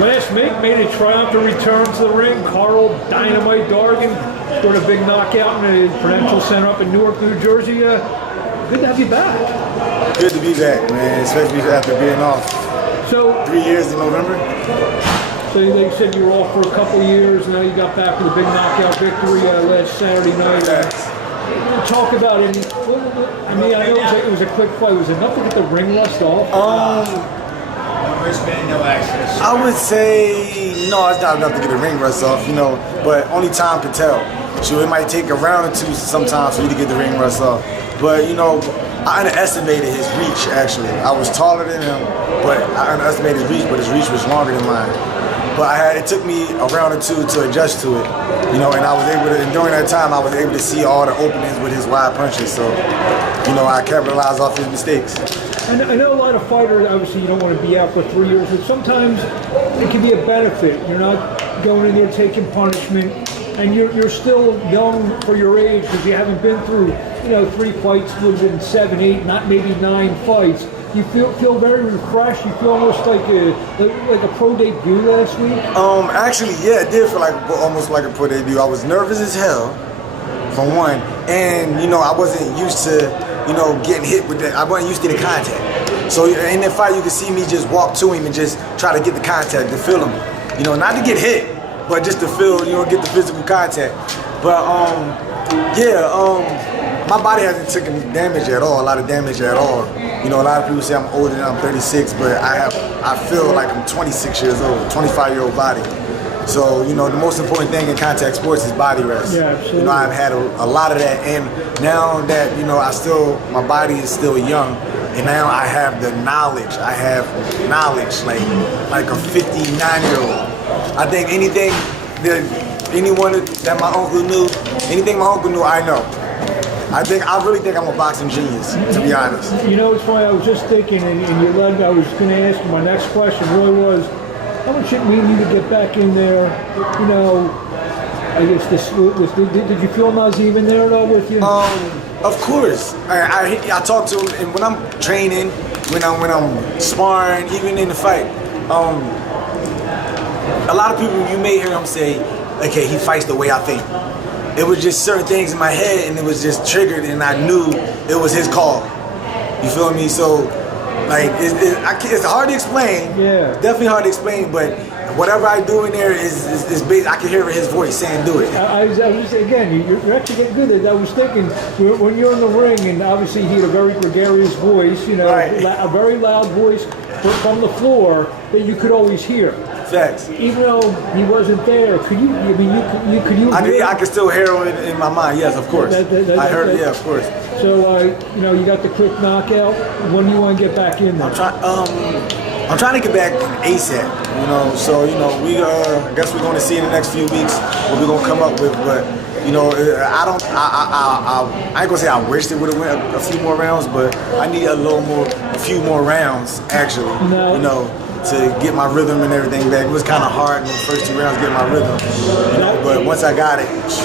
Last week made a triumphant return to the ring. Karl Dynamite Dargan scored a big knockout in the Prudential Center up in Newark, New Jersey. Good to have you back. Good to be back, man, especially after being off So 3 years in November. So they said you were off for a couple of years, and now you got back with a big knockout victory last Saturday night. Talk about it. I mean, I know it was a quick fight. Was it enough to get the ring rust off? Wristband, no access. I would say no, it's not enough to get the ring rust off, you know, but only time can tell. So it might take a round or two sometimes for you to get the ring rust off. But you know, I underestimated his reach. Actually, I was taller than him, but I underestimated his reach. But his reach was longer than mine. But it took me a round or two to adjust to it, you know, and I was able to, and during that time, I was able to see all the openings with his wide punches, so, you know, I capitalized off his mistakes. And I know a lot of fighters, obviously you don't want to be out for 3 years, but sometimes it can be a benefit. You're not going in there taking punishment, and you're still young for your age because you haven't been through, you know, 3 fights within 7, 8, not maybe 9 fights. You feel very refreshed. You feel almost like a pro debut last week. Actually, yeah, it did feel like almost like a pro debut. I was nervous as hell, for one, and you know I wasn't used to, you know, getting hit with that. I wasn't used to the contact. So in that fight, you could see me just walk to him and just try to get the contact, to feel him. You know, not to get hit, but just to feel, you know, get the physical contact. But my body hasn't taken damage at all. A lot of damage at all. You know, a lot of people say I'm older than I'm 36, but I feel like I'm 26 years old, 25-year-old body. So, you know, the most important thing in contact sports is body rest. Yeah, absolutely. You know, I've had a lot of that, and now that, you know, my body is still young, and now I have the knowledge. I have knowledge like a 59-year-old. I think anything that my uncle knew, anything my uncle knew, I know. I really think I'm a boxing genius, to be honest. You know, it's funny, I was just thinking, and you led me, I was going to ask you, my next question really was, how much it mean you to get back in there, you know, I guess did you feel Nazim in there though with you? Of course. I talk to him, and when I'm training, when I'm sparring, even in the fight, a lot of people, you may hear him say, okay, he fights the way I think. It was just certain things in my head, and it was just triggered, and I knew it was his call. You feel me? So, like, it's hard to explain. Yeah. Definitely hard to explain, but whatever I do in there is based. I can hear his voice saying, "Do it." I was again, you're actually getting good at it. I was thinking when you're in the ring, and obviously he had a very gregarious voice, you know, right. A very loud voice from the floor that you could always hear. Facts. Even though he wasn't there, could you? I mean, could you? I could still hear him in my mind. Yes, of course. I heard it. Yeah, of course. So, you know, you got the quick knockout. When do you want to get back in there? I'm trying to get back ASAP. You know, so you know, I guess we're going to see in the next few weeks what we're going to come up with. But you know, I ain't gonna say I wish they would have went a few more rounds, but I need a few more rounds actually. No. You know, to get my rhythm and everything back. It was kind of hard in the first 2 rounds getting my rhythm, you know, but once I got it, it's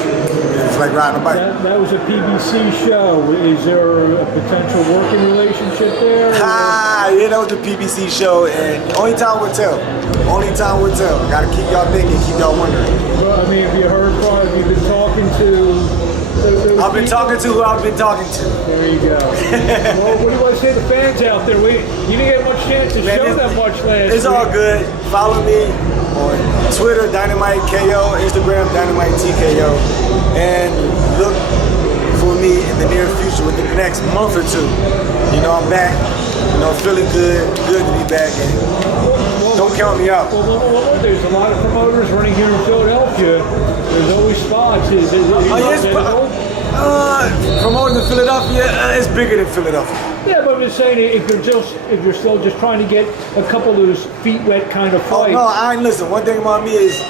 like riding a bike. That was a PBC show. Is there a potential working relationship there? Yeah, that was the PBC show, and only time will tell. Only time will tell. Got to keep y'all thinking, keep y'all wondering. Well, I mean, have you heard from, have you been talking to? I've been talking to who I've been talking to. There you go. Well, what do you want to say to the fans out there? You didn't get much chance to show that much last It's week. all good. Follow me on Twitter, Dynamite KO, Instagram, Dynamite TKO, and look for me in the near future within the next month or two. You know, I'm back. You know, feeling good. Good to be back. And don't count me out. Well, there's a lot of promoters running here in Philadelphia. There's always spots. Promoting in Philadelphia, it's bigger than Philadelphia. Yeah, but I'm just saying, if you're still just trying to get a couple of those feet wet kind of fights. Oh no, listen. One thing about me is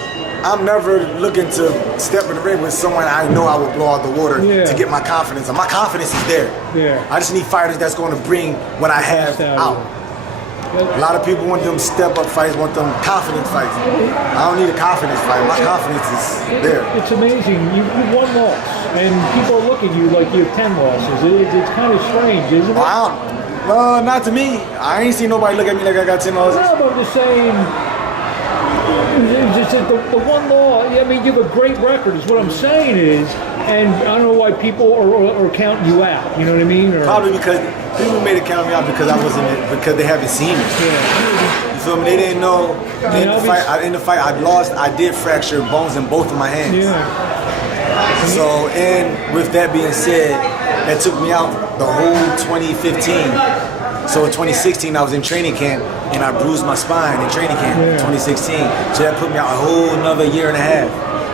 I'm never looking to step in the ring with someone I know I will blow out the water to get my confidence. And my confidence is there. Yeah. I just need fighters that's going to bring what I have out. A lot of people want them step-up fights, want them confidence fights. I don't need a confidence fight. My confidence is there. It's amazing. You won loss, and people look at you like you have 10 losses. It's kind of strange, isn't it? Wow. Not to me. I ain't seen nobody look at me like I got 10 losses. No, but I'm just saying, Just the one law. I mean, you have a great record. Is what I'm saying is, and I don't know why people are counting you out. You know what I mean? Or, Probably because people made it count me out because I wasn't because they haven't seen it. yeah. You feel me? They didn't know. In the fight, I lost. I did fracture bones in both of my hands. Yeah. So, and with that being said, that took me out the whole 2015. So in 2016, I was in training camp and I bruised my spine in training camp. Yeah. 2016. So that put me out a whole another year and a half.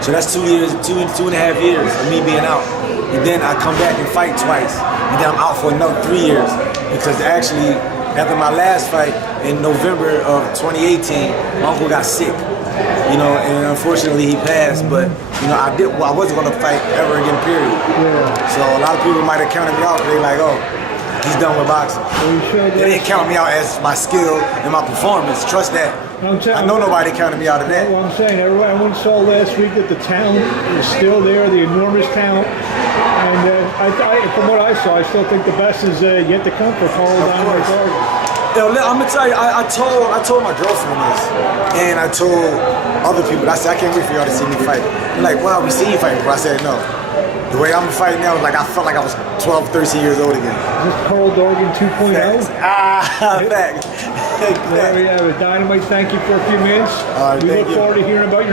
So that's 2 years, two and a half years of me being out. And then I come back and fight twice. And then I'm out for another 3 years. Because actually, after my last fight in November of 2018, my uncle got sick. You know, and unfortunately he passed. But you know, I wasn't gonna fight ever again, period. Yeah. So a lot of people might have counted me out, but they like, oh, he's done with boxing. They didn't count me out as my skill and my performance. Trust that. I know nobody counted me out of that. Well, I'm saying, everyone went and saw last week that the talent is still there, the enormous talent. And from what I saw, I still think the best is yet to come for Karl Dargan. Yo, I'm gonna tell you, I told my girlfriend this, and I told other people. I said, I can't wait for y'all to see me fight. They're like, wow, we see you fight, bro. I said, no. The way I'm fighting now, like I felt like I was 12, 13 years old again. Is this Karl Dargan 2.0? Fact. There we have it. Dynamite, thank you for a few minutes. All right, we thank look you. forward to hearing about your